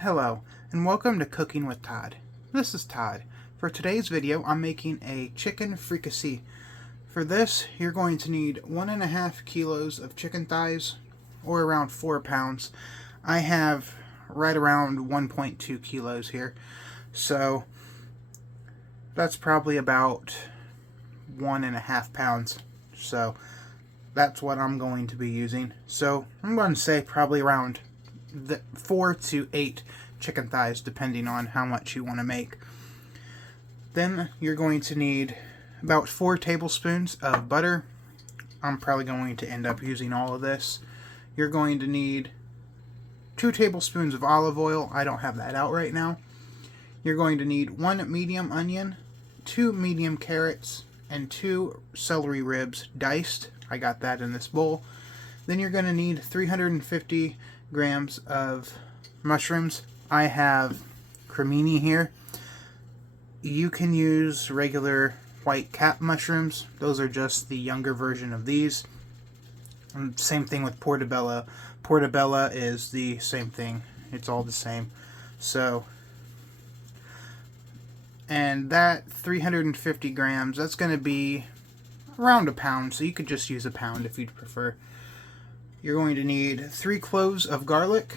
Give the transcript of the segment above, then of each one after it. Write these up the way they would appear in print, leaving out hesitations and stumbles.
Hello, and welcome to Cooking with Todd. This is Todd. For today's video, I'm making a chicken fricassee. For this, you're going to need 1.5 kilos of chicken thighs, or around 4 pounds. I have right around 1.2 kilos here, so that's probably about 1.5 pounds. So that's what I'm going to be using. So I'm going to say probably around 4 to 8 chicken thighs, depending on how much you want to make. Then you're going to need about 4 tablespoons of butter. I'm probably going to end up using all of this. You're going to need 2 tablespoons of olive oil. I don't have that out right now. You're going to need 1 medium onion, 2 medium carrots, and 2 celery ribs diced. I got that in this bowl. Then you're going to need 350 grams of mushrooms. I have cremini here. You can use regular white cap mushrooms. Those are just the younger version of these. And same thing with portobello. Portobello is the same thing. It's all the same. So, and that 350 grams, that's going to be around a pound. So you could just use a pound if you'd prefer. You're going to need 3 cloves of garlic.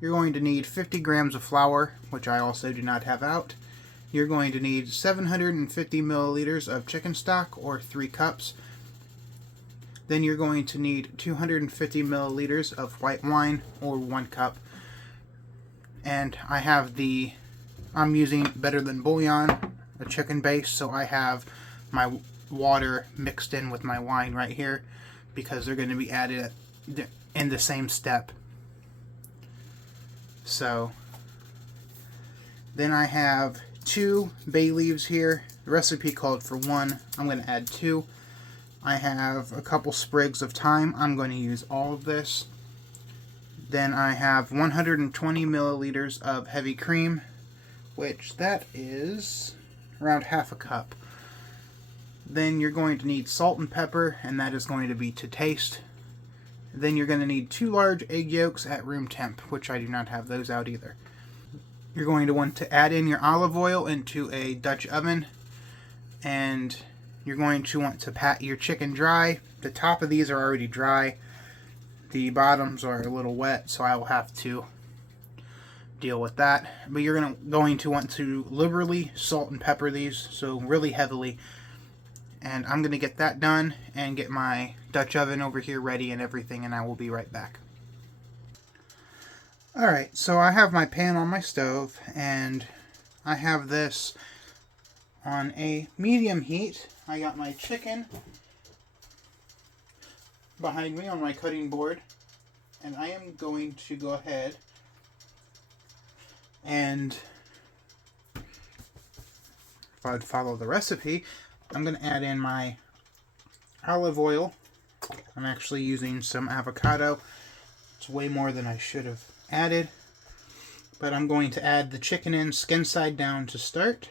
You're going to need 50 grams of flour, which I also do not have out. You're going to need 750 milliliters of chicken stock, or 3 cups. Then you're going to need 250 milliliters of white wine, or 1 cup. And I'm using Better Than Bouillon, a chicken base, so I have my water mixed in with my wine right here, because they're going to be added in the same step. So then I have 2 bay leaves here. The recipe called for 1. I'm going to add 2. I have a couple sprigs of thyme. I'm going to use all of this. Then I have 120 milliliters of heavy cream, which that is around half a cup. Then you're going to need salt and pepper, and that is going to be to taste. Then you're going to need 2 large egg yolks at room temp, which I do not have those out either. You're going to want to add in your olive oil into a Dutch oven, and you're going to want to pat your chicken dry. The top of these are already dry. The bottoms are a little wet, so I will have to deal with that. But you're going to want to liberally salt and pepper these, so really heavily. And I'm going to get that done and get my Dutch oven over here ready and everything, and I will be right back. Alright, so I have my pan on my stove, and I have this on a medium heat. I got my chicken behind me on my cutting board, and I am going to go ahead and, if I would follow the recipe, I'm going to add in my olive oil. I'm actually using some avocado. It's way more than I should have added. But I'm going to add the chicken in skin side down to start.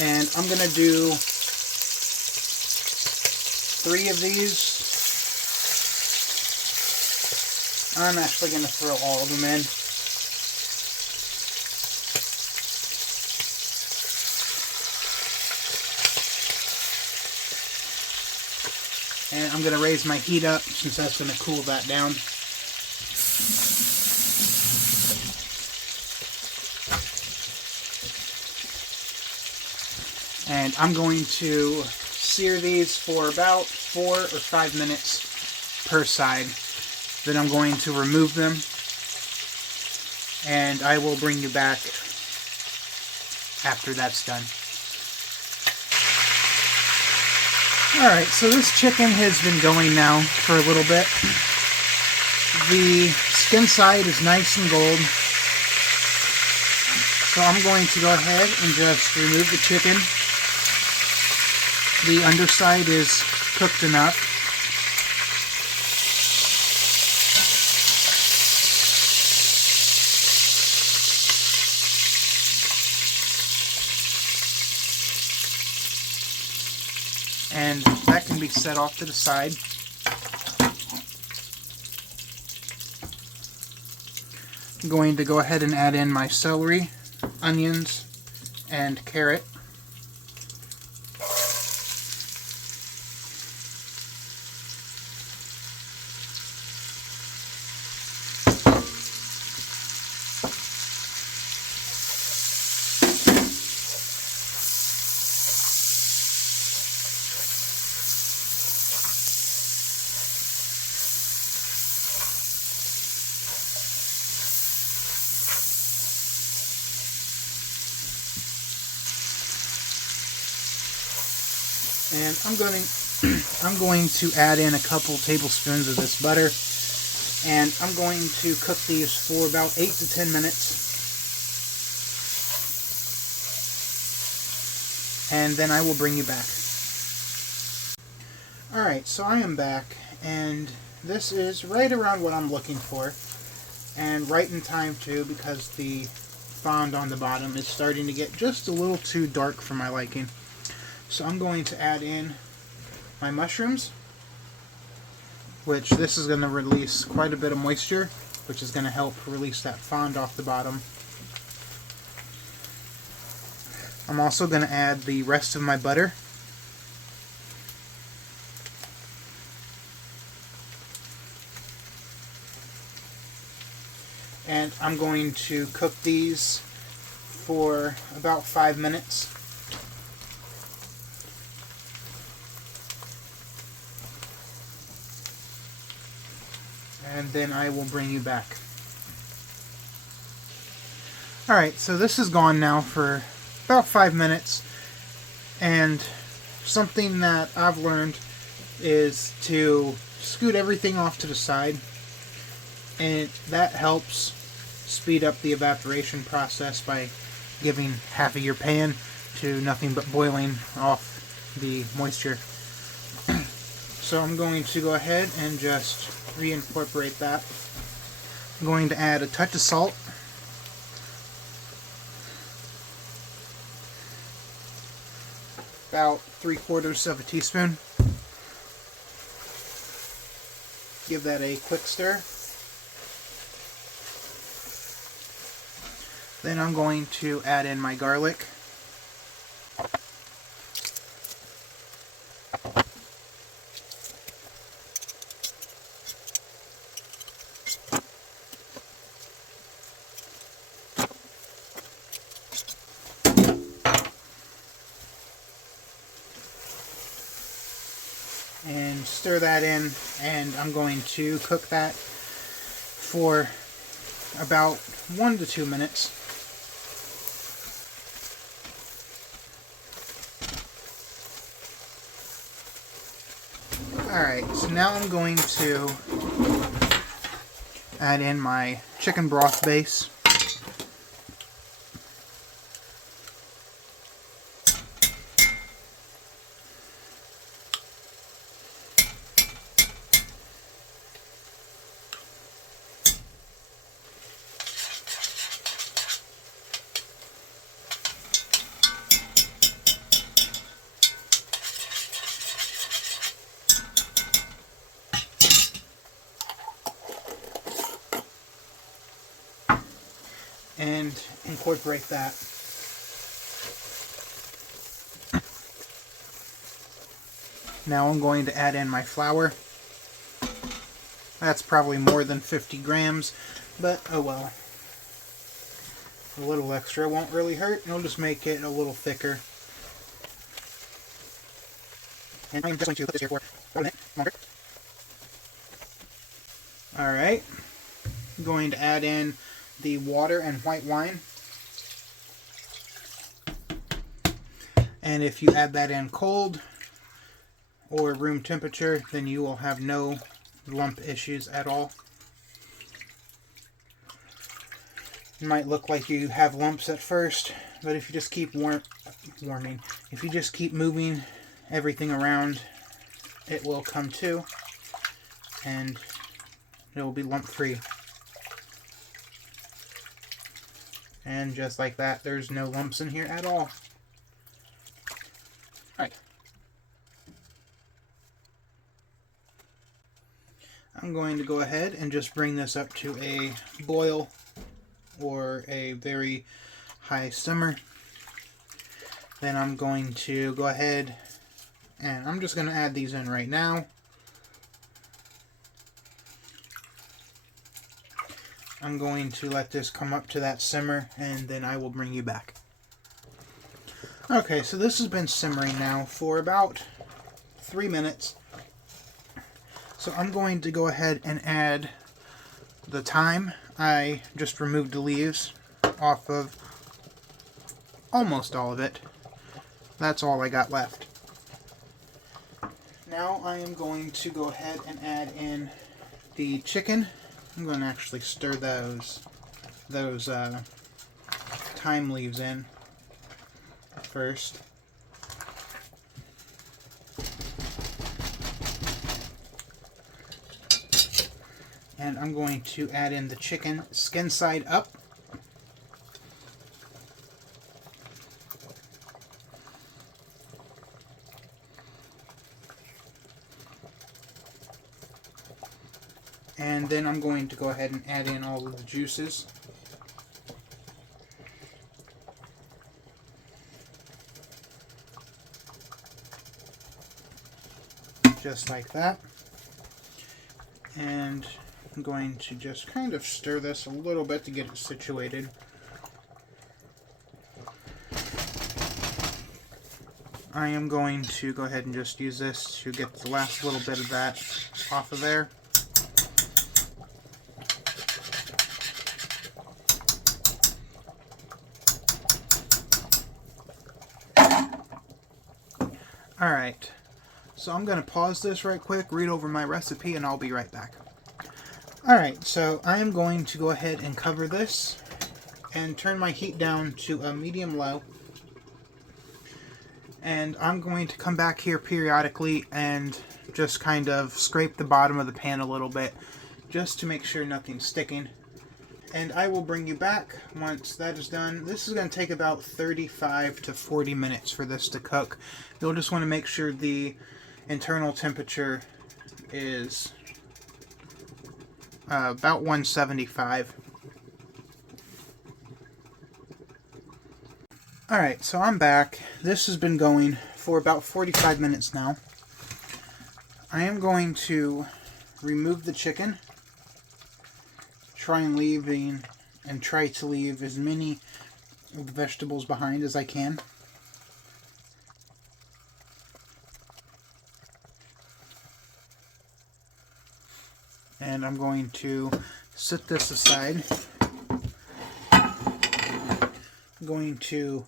And I'm going to do 3 of these. I'm actually going to throw all of them in. And I'm going to raise my heat up, since that's going to cool that down. And I'm going to sear these for about 4 or 5 minutes per side. Then I'm going to remove them, and I will bring you back after that's done. Alright, so this chicken has been going now for a little bit. The skin side is nice and gold. So I'm going to go ahead and just remove the chicken. The underside is cooked enough. and that can be set off to the side. I'm going to go ahead and add in my celery, onions, and carrot. And I'm going to add in a couple tablespoons of this butter, and I'm going to cook these for about 8 to 10 minutes. And then I will bring you back. Alright, so I am back, and this is right around what I'm looking for, and right in time too, because the fond on the bottom is starting to get just a little too dark for my liking. So I'm going to add in my mushrooms, which this is going to release quite a bit of moisture, which is going to help release that fond off the bottom. I'm also going to add the rest of my butter. And I'm going to cook these for about 5 minutes. And then I will bring you back. Alright, so this is gone now for about 5 minutes, and something that I've learned is to scoot everything off to the side, and that helps speed up the evaporation process by giving half of your pan to nothing but boiling off the moisture. So I'm going to go ahead and just reincorporate that. I'm going to add a touch of salt, about 3/4 of a teaspoon. Give that a quick stir. Then I'm going to add in my garlic. And stir that in, and I'm going to cook that for about 1 to 2 minutes. Alright, so now I'm going to add in my chicken broth base. And incorporate that. Now I'm going to add in my flour. That's probably more than 50 grams, but oh well. A little extra won't really hurt. It'll just make it a little thicker. And I'm just going to put this here for a minute longer. Alright. I'm going to add in the water and white wine. And if you add that in cold or room temperature, then you will have no lump issues at all. It might look like you have lumps at first, but if you just keep if you just keep moving everything around, it will come to, and it will be lump free. And just like that, there's no lumps in here at all. Alright. I'm going to go ahead and just bring this up to a boil or a very high simmer. Then I'm going to go ahead and I'm just going to add these in right now. I'm going to let this come up to that simmer and then I will bring you back. Okay, so this has been simmering now for about 3 minutes. So I'm going to go ahead and add the thyme. I just removed the leaves off of almost all of it. That's all I got left. Now I am going to go ahead and add in the chicken. I'm going to actually stir those thyme leaves in first. And I'm going to add in the chicken skin side up. And then I'm going to go ahead and add in all of the juices. Just like that. And I'm going to just kind of stir this a little bit to get it situated. I am going to go ahead and just use this to get the last little bit of that off of there. Alright, so I'm going to pause this right quick, read over my recipe, and I'll be right back. Alright, so I am going to go ahead and cover this and turn my heat down to a medium-low. And I'm going to come back here periodically and just kind of scrape the bottom of the pan a little bit just to make sure nothing's sticking. And I will bring you back once that is done. This is going to take about 35 to 40 minutes for this to cook. You'll just want to make sure the internal temperature is about 175. Alright, so I'm back. This has been going for about 45 minutes now. I am going to remove the chicken. Try to leave as many of the vegetables behind as I can. And I'm going to set this aside. I'm going to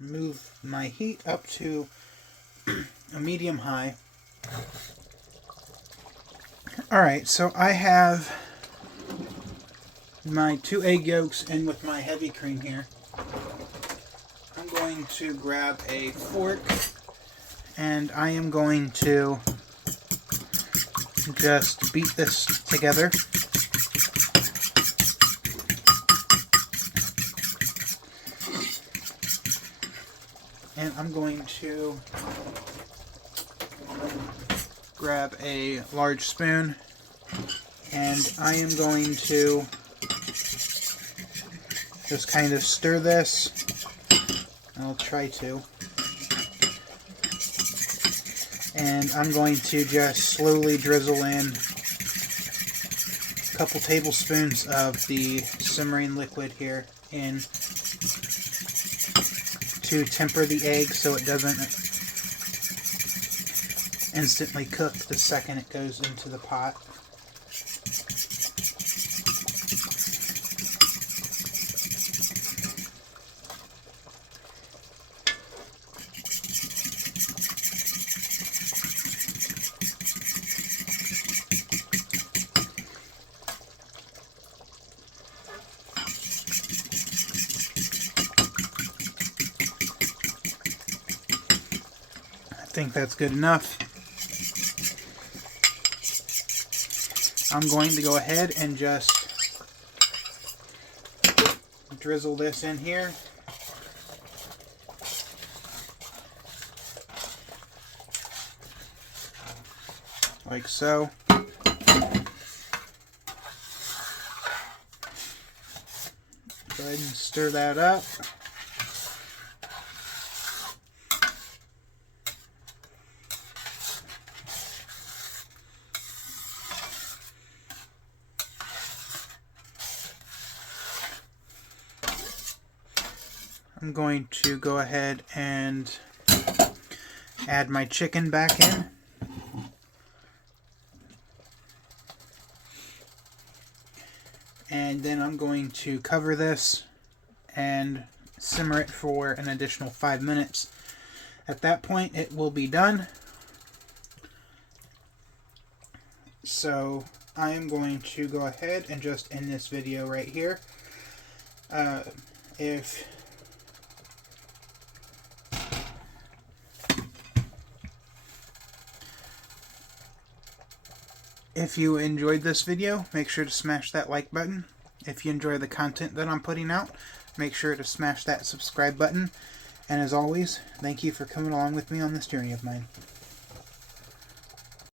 move my heat up to a medium high. Alright, so I have my 2 egg yolks in with my heavy cream here. I'm going to grab a fork and I am going to just beat this together. And I'm going to grab a large spoon and I am going to just kind of stir this. I'll try to. And I'm going to just slowly drizzle in a couple tablespoons of the simmering liquid here in to temper the egg so it doesn't instantly cook the second it goes into the pot. I think that's good enough. I'm going to go ahead and just drizzle this in here. Like so. Go ahead and stir that up. I'm going to go ahead and add my chicken back in. And then I'm going to cover this and simmer it for an additional 5 minutes. At that point, it will be done. So I am going to go ahead and just end this video right here. If you enjoyed this video, make sure to smash that like button. If you enjoy the content that I'm putting out, make sure to smash that subscribe button. And as always, thank you for coming along with me on this journey of mine.